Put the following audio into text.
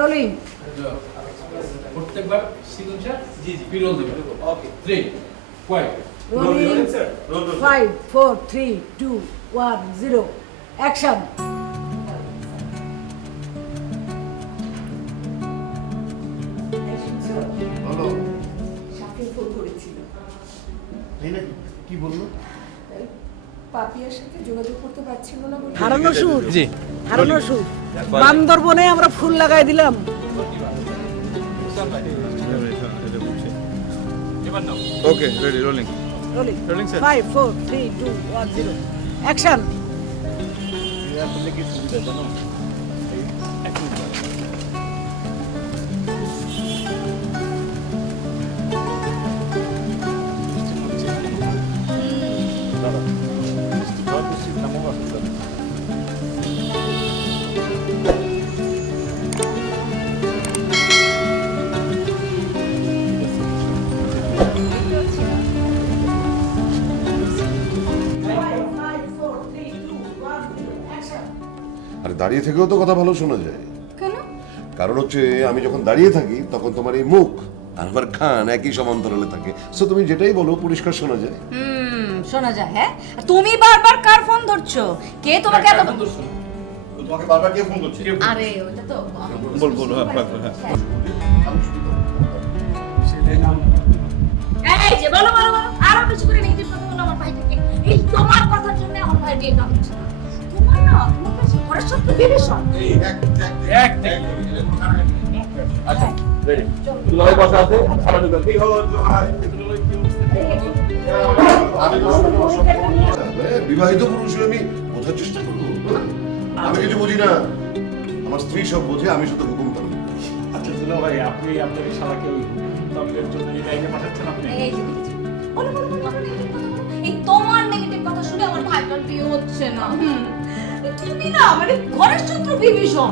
Rolling প্রত্যেকবার signature জি জি পিরোল দেবেন okay three point rolling five four three two one zero action বলো সাথে ফোন করেছিল। কি বলল? পাপিয়ার সাথে যোগাযোগ করতে পারছিল না বলে হারানো সুর। জি। হারানো সুর। বান্দরবনে আমরা ফুল লাগাই দিলাম। Okay ready rolling rolling one zero action আর দাঁড়িয়ে থেকেও তো কথা ভালো শোনা যায়। কেন? কারণ হচ্ছে আমি যখন দাঁড়িয়ে থাকি তখন তোমার এই মুখ আর আমার খান একই সমান্তরালে থাকে। সো তুমি যেটাই বলো পরিষ্কার শোনা যায়। হুম শোনা যায় হ্যাঁ? তুমি বারবার কার ফোন ধরছো? কে তোমাকে এত তোমাকে বারবার কে ফোন করছে আরে ওটা তো বল বল হ্যাঁ হ্যাঁ, এই যে বলো বলো বলো। আরও বেশি করে নেগেটিভ কথা বলো আমার ভাই থেকে এই তোমার কথার জন্য আমার ভাই বিয়েটা হচ্ছে বিবাহিত পুরুষ আমি বোঝার চেষ্টা করব। আমি কিছু বুঝি না আমার স্ত্রী সব বোঝে আমি শুধু হুকুম পালন করি। আচ্ছা দুলাভাই আপনি আপনার শালাকে ওই তবলের জন্য এই লাইনে পাঠাচ্ছেন আপনি? এই তোমার নেগেটিভ কথা শুনে আমার ভাইটার বিয়ে হচ্ছে না। তুমি না মানে ঘরের শত্রু বিভীষণ